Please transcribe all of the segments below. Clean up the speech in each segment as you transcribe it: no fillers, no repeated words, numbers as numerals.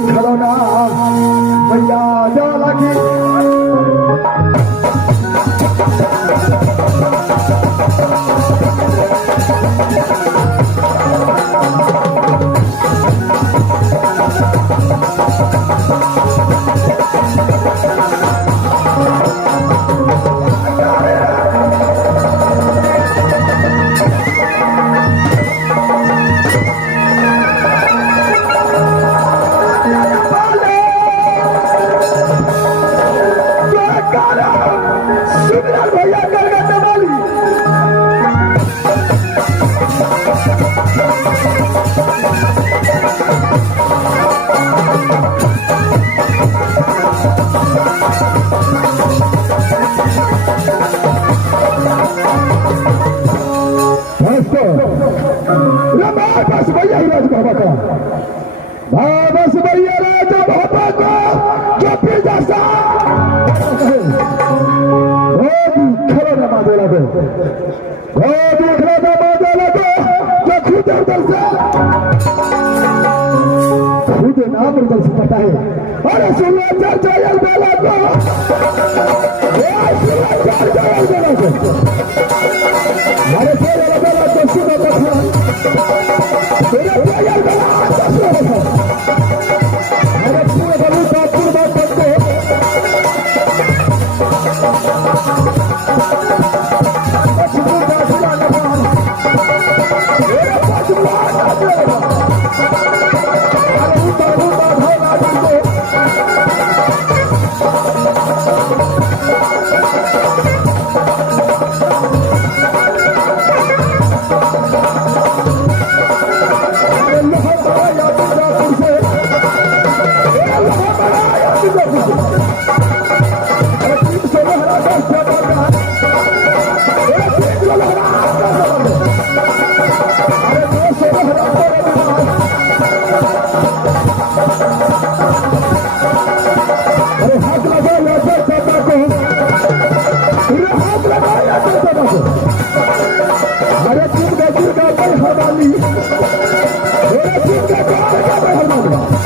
खिलौना भैया जो लगी बस भैया ही राज बाबा का बस भैया राजा बाबा को जो फिर जैसा खिलौना मादे लगे खिलौना मादे लगे जो खुद दर्द से खुद नाम दर्द से पता है अरे सुनो चर्चा यल बेला को सुनो चर्चा यल बेला को अरे तेरे बेला को सुनो बखरा तेरे बेला को सुनो बखरा अरे पूरे बलू का पूरा करते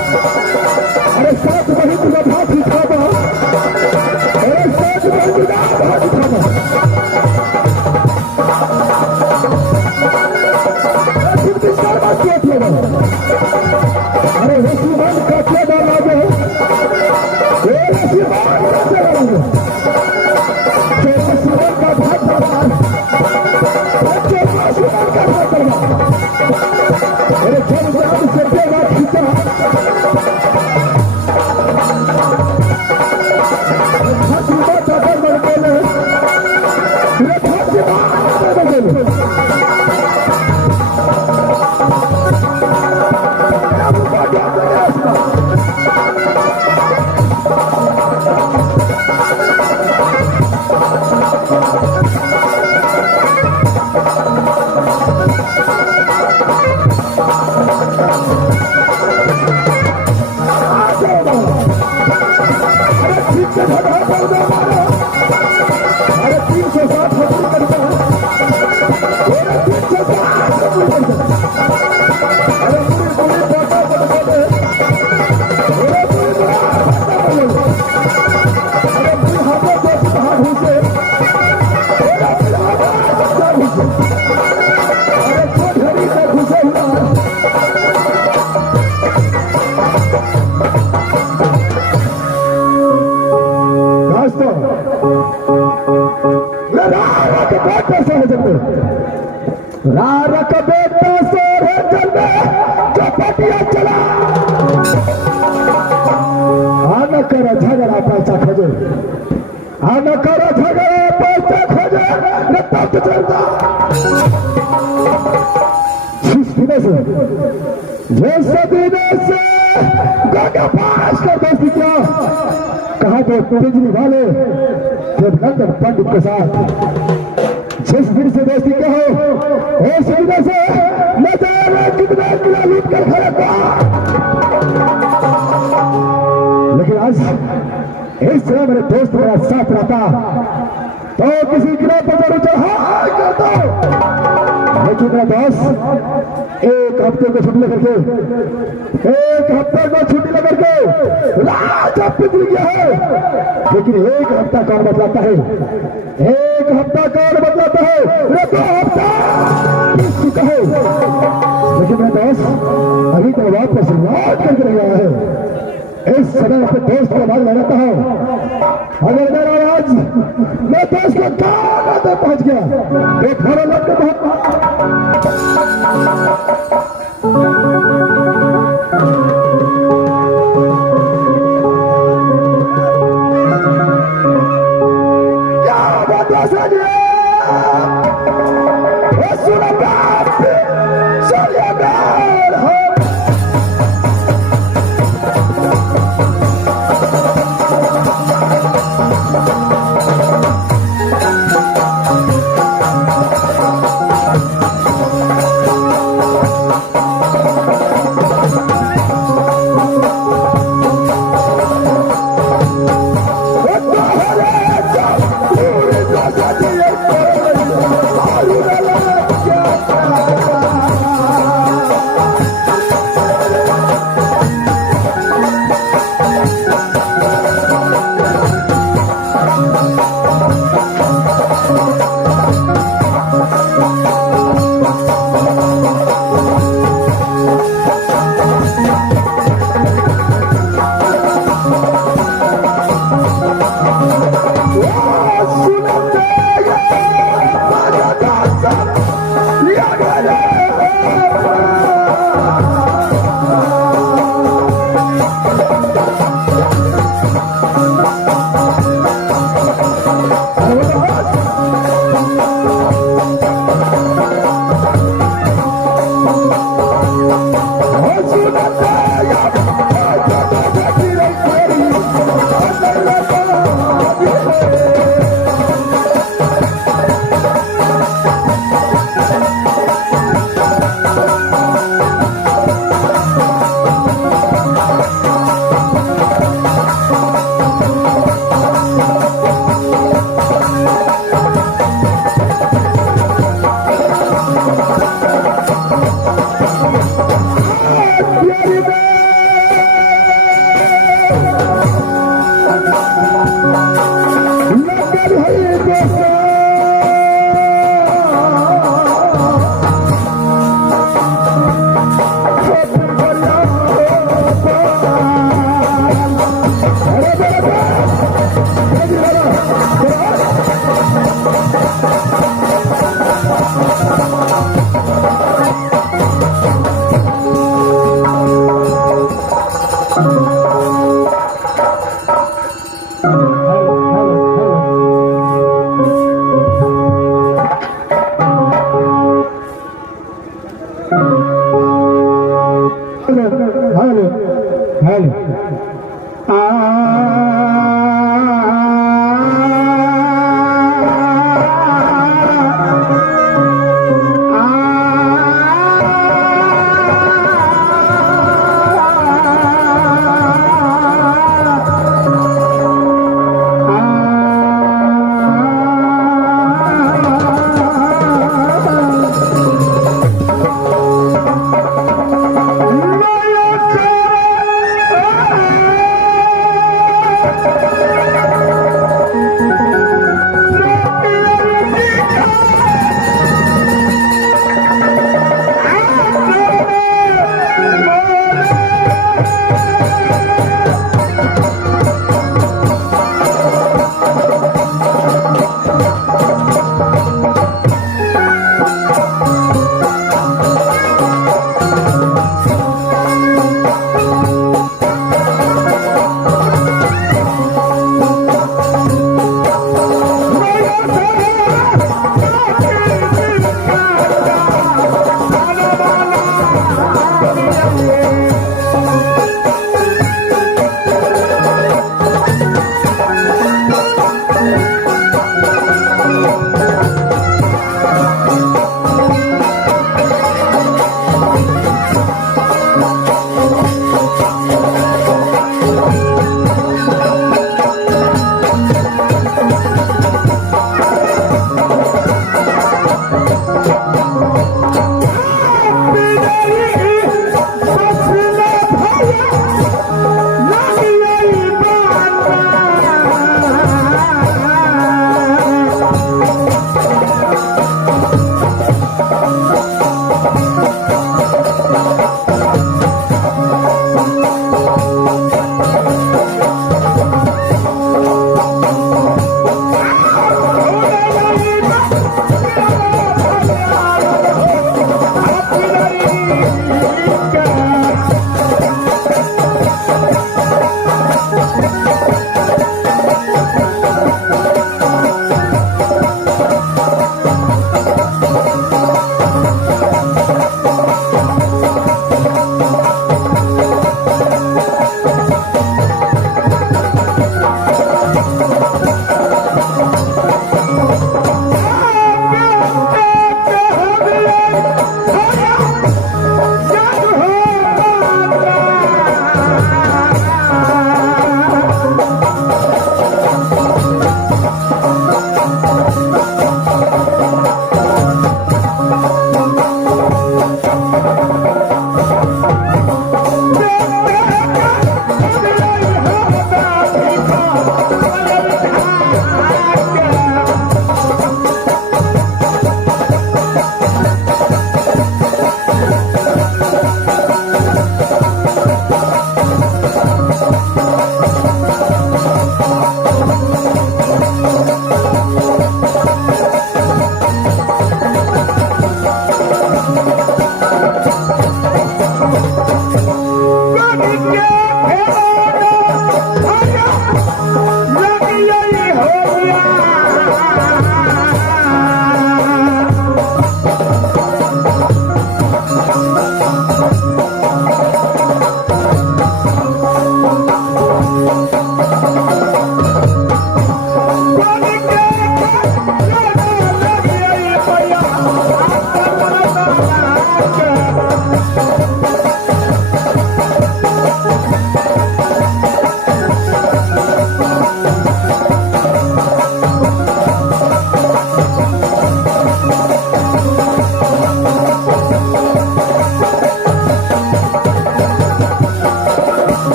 अरे साथ वही तुझे भात ही खावा अरे साथ वही तुझे भात ही खावा अरे रसीमान का क्या डाला दो रसीमान का क्या डाला दो रसीमान का भात डाला रसीमान का भात डाला अरे जब जान से देगा खींचा रारक बेटा सोरे जन्मे चपटिया चला आन कर झगड़ा पैसा खोजे आन कर झगड़ा पैसा खोजे न तब चलता जिस दिने से गागा पास कर दोस्ती क्या कहा तो बिजली वाले देवनंदन पंडित के साथ जिस दिन से दोस्ती क्या हो उस दिन से नजारा कितना किला लूट कर खड़ा। लेकिन आज इस तरह मेरे दोस्त मेरा साथ रहता तो किसी गिरा पर जरूर चढ़ा करता लेकिन मेरा दोस्त एक हफ्ते को छुट्टी लेकर के एक हफ्ते को छुट्टी लेकर के राजा पिघल गया है। लेकिन एक हफ्ता कौन बदलाता है? एक हफ्ता कौन बदलाता है? 2 हफ्ता बीत चुका है। लेकिन मेरा दोस्त अभी तो वापस शुरुआत करके रह गया है। इस समय अपने दोस्त को आवाज लगाता हूं। अगर मेरा आवाज मैं दोस्त को कहां तक पहुंच गया तो खड़ा लगकर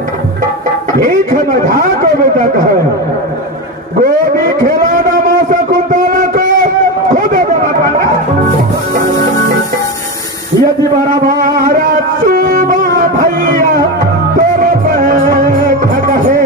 ठीक है मजा को बेटा कहे गोदी खिलाना मासा कुंताला को खुद बना पाना यदि बड़ा भारत सुबह भैया तेरे पे खड़े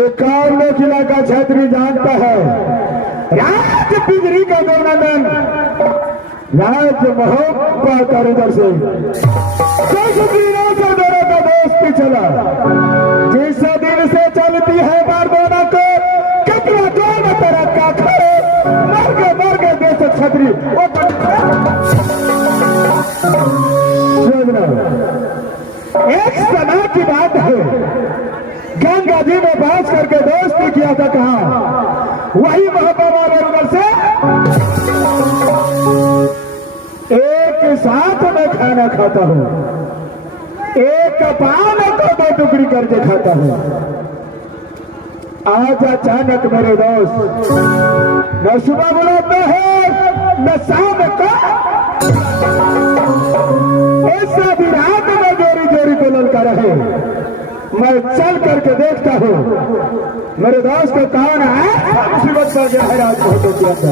एकावनो जिला का छात्री जानता है राज बिजली का गवर्नमेंट राज मोहब्बत और उधर से दोनों का दोस्ती चला। जिस दिन से चलती है बारबोना को कितना जोर तरक्का खड़े मर गए देश छतरी। एक समय की बात है, गंगा जी में बास करके दोस्ती किया था। कहा वही मोहब्बत वाले उधर से एक साथ में खाना खाता हूं, एक पान को दो टुकड़ी करके खाता हूं। आज अचानक मेरे दोस्त न सुबह बुलाते हैं न शाम को, ऐसा भी रात में जोरी जोरी को ललका रहे। मैं चल करके देखता हूं मेरे दोस्त को कौन है मुसीबत पर गया है राज फोटो के अंदर।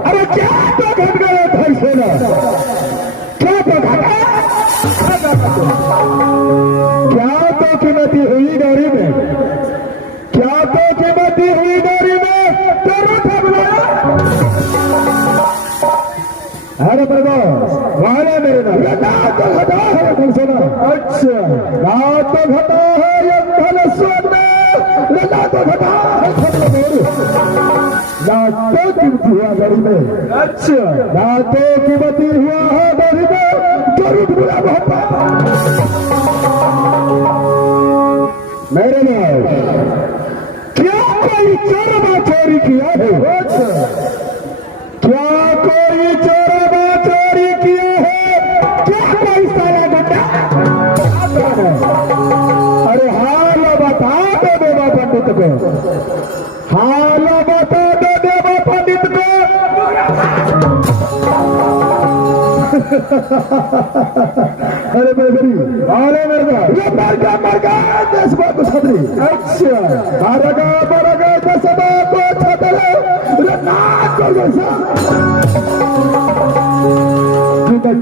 अरे क्या तो घट गए भाई सेना, क्या तो घटा, क्या तो कीमती हुई डोरी में, क्या तो कीमती हुई डोरी में तो रूठा बुलाया। अरे प्रभु वाले मेरे ना तो घटा है भाई सेना। अच्छा ना तो घटा है ये धन सोना, ना तो घटा है ना तो कीमती हुआ गरी में। अच्छा ना तो कीमती हुआ है गरी में जरूर बुला मेरे नाम क्या कोई चोरबा चोरी किया है? अच्छा क्या कोई चोरबा चोरी किया है? क्या कोई साला गड्ढा? अरे हाल बता दो देवा पंडित को, हाल बता दो देवा पंडित को। अरे बेबरी अरे मेरे मरगा दस बार को छतरी। अच्छा मरगा दस बार को छतरी नाक कर जैसा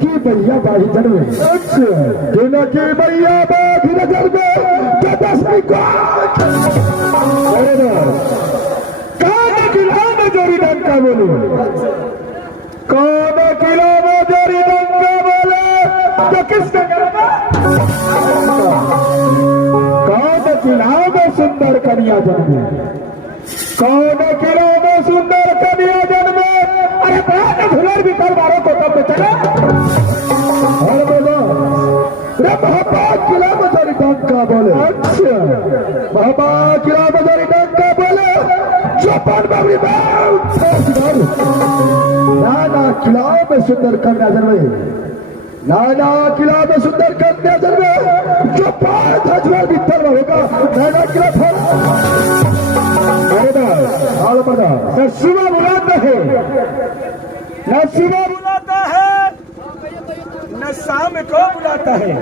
की भैया बाही चढ़वे। अच्छा की भैया बाही नजर में तो 10 को कौन किला में जोरी डंका बोलो, कौन किला में जोरी डंका बोले तो किसने करेगा? कौन किला में सुंदर कन्या जन्मे, कौन किला में सुंदर कन्या जन्मे। अरे बहुत हुनर भी कर मारो तो तब चले। और बोलो महाबाद किला में जोरी डंका बोले। अच्छा महाबाद किला में जोरी डंका बोले चौपन बाबरी नाना किला में सुंदर कन्या जन्मे, नाना किला में सुंदर कन्या जन्मे, जो पार धजवर भीतर होगा नाना किला नरसिम्हा बुलाता है, नरसिम्हा बुलाता है, न शाम को बुलाता है,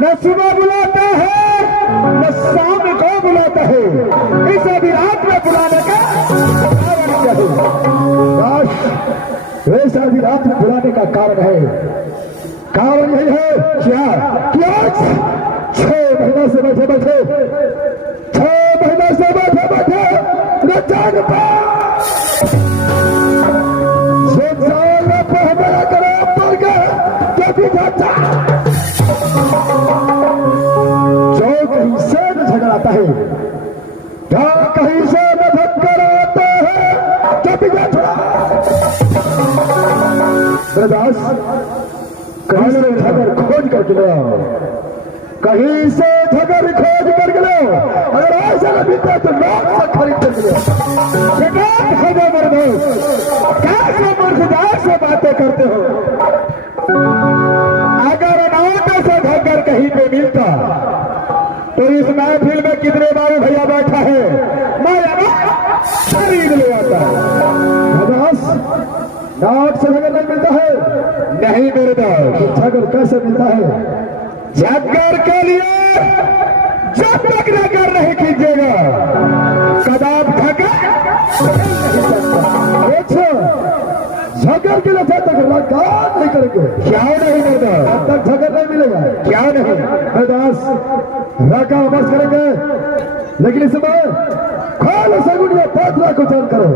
नरसिम्हा बुलाता है, न शाम को बुलाता है, इस अभी रात में बुलाने का इस अभी रात में बुलाने का कारण है, कारण यही है क्या 6 महीना से बैठे बैठे 6 महीना से बैठे बैठे न जान पा हमारा करो पर जो कहीं से न झगड़ाता है, क्या कहीं से न धक्कर आता है, कभी दास कहीं से झगड़ खोज करके लो, कहीं से झगड़ खोज करके लो, अगर ऐसा न बीता तो लोग से खरीद करके लो। कैसे मूर्खदार से बातें करते हो, अगर नौटे से झगड़ कहीं पे मिलता तो इस महफिल में कितने बाबू भैया बैठा है, मैं खरीद ले आता। नाट से झगड़ नहीं मिलता है, नहीं मेरे दोस्त, झगड़ कैसे मिलता है, झगड़ के लिए जब तक झगड़ नहीं कीजिएगा कदाप झगड़ के लिए जब तक मुलाकात नहीं करेंगे, क्या नहीं मिलता, तब तक झगड़ नहीं मिलेगा, क्या नहीं दास राका बस करेंगे। लेकिन इस समय खोल सगुनिया पत्रा को जान करो,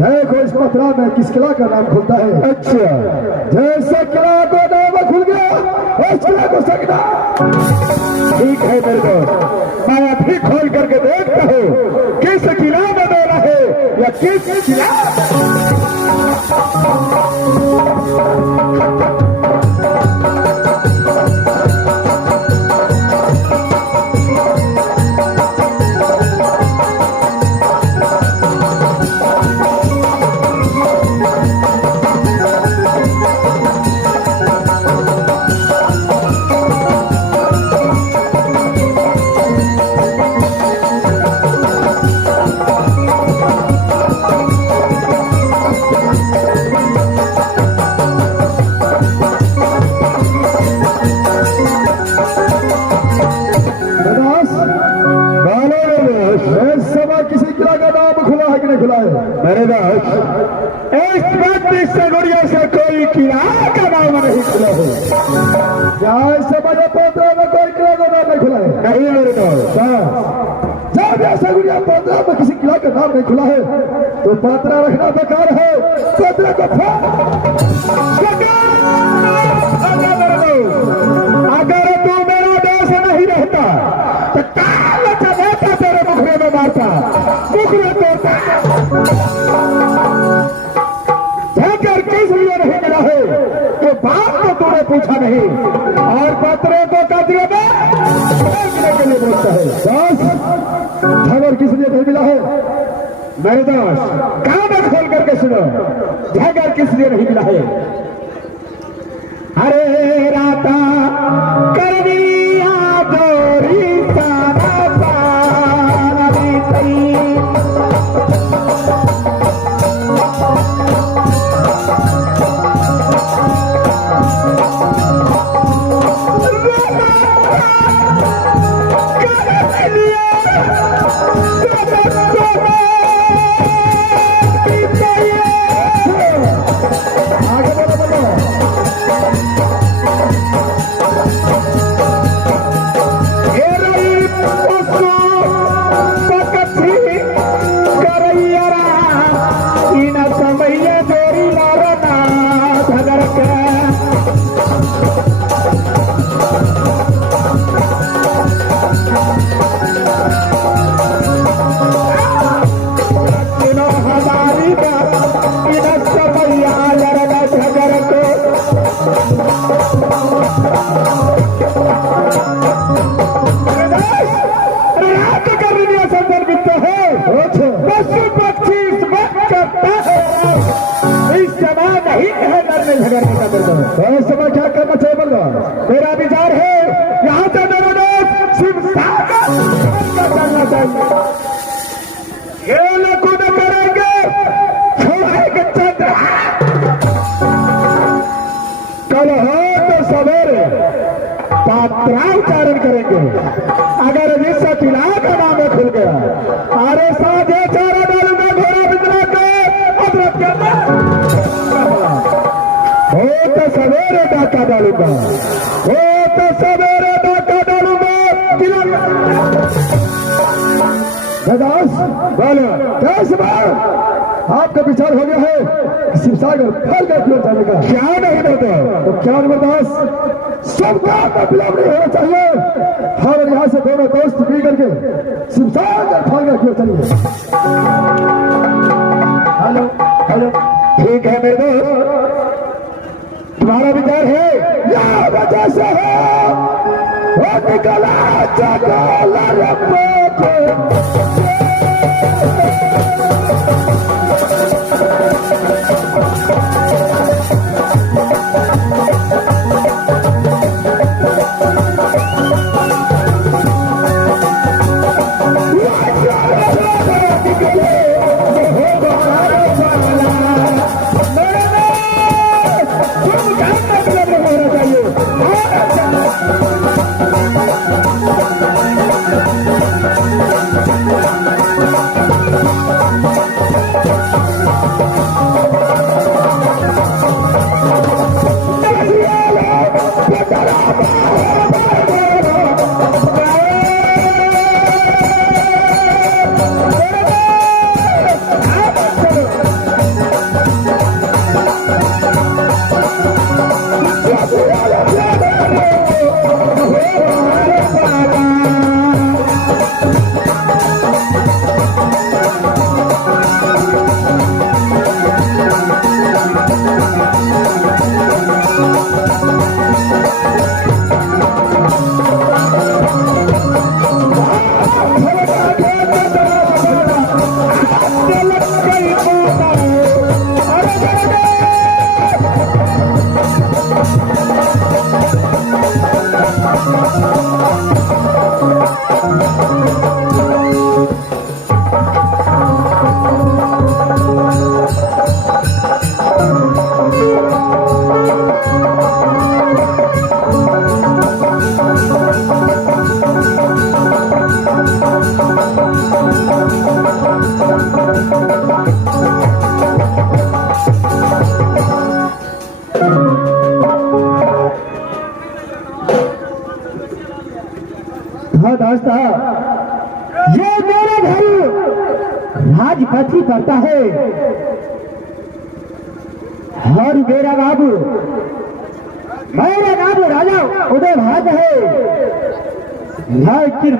देखो इस पत्रा में किस किला का नाम खुलता है। अच्छा, जैसे किला को नाम खुल गया उस किला को सकना ठीक है मेरे दोस्त, मैं अभी खोल करके देखता हूँ किस किला में देना है या किस किला। मेरे दोस्त इस वक्त इस सगुड़िया से कोई किला का नाम नहीं खुला है, क्या इस समय पोतरा में कोई किला का नाम नहीं खुला है, नहीं मेरे दोस्त। जब यह सगुड़िया पोतरा में किसी किला का नाम नहीं खुला है तो पोतरा रखना बेकार है, पोतरा को अगर तू मेरा दोस्त नहीं रहता तो काल चलाता तेरे मुखरे में मारता, मुखरे तोड़ता। झगड़ किस लिए नहीं मिला है तो बात तो तूने पूछा नहीं, और पत्रों को कचरे में फेंकने के लिए बोलता है। दोस्त झगड़ किस लिए नहीं मिला है मेरे दोस्त, कान खोल करके सुनो, झगड़ किस लिए नहीं मिला है। अरे राता करनिया डोरी सारा सारी थी, पात्रा उच्चारण करेंगे। अगर जिससे तिला का नाम खुल गया, अरे साधे चारा डालूंगा घोड़ा बिजला के अदरक के हो तो सवेरे डाका डालूंगा, हो तो सवेरे डाका डालूंगा। बोलो कैसे बार आपका विचार हो गया है शिवसागर फल का उपयोग जाने का? क्या नहीं देते तो क्या बर्दाश्त, सबका मतलब नहीं होना चाहिए। हम यहाँ से दोनों दोस्त मिल करके शिवसागर फल का उपयोग चलिए। हेलो हेलो, ठीक है मेरे दोस्त, तुम्हारा विचार है या वजह से है वो निकला चकोला रब्बो को। ये मेरा घर राजपथी करता है और मेरा बाबू राजा उदय भाग है। लेकिन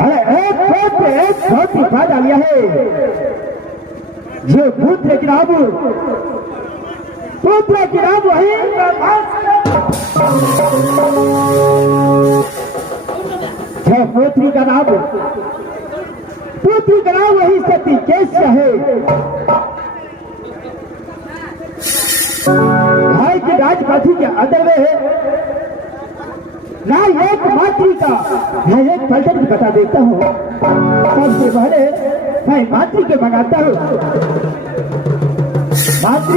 अरे एक छोटी बात डालिया है जो पुत्र की बाबू वही पुत्री का नाम वही सती कैसे है। भाई के राजपाथी के अंदर में है ना एक मातृ का मैं एक पलटन की बता देता हूँ। सबसे पहले मैं मातृ के मंगाता हूँ। मातृ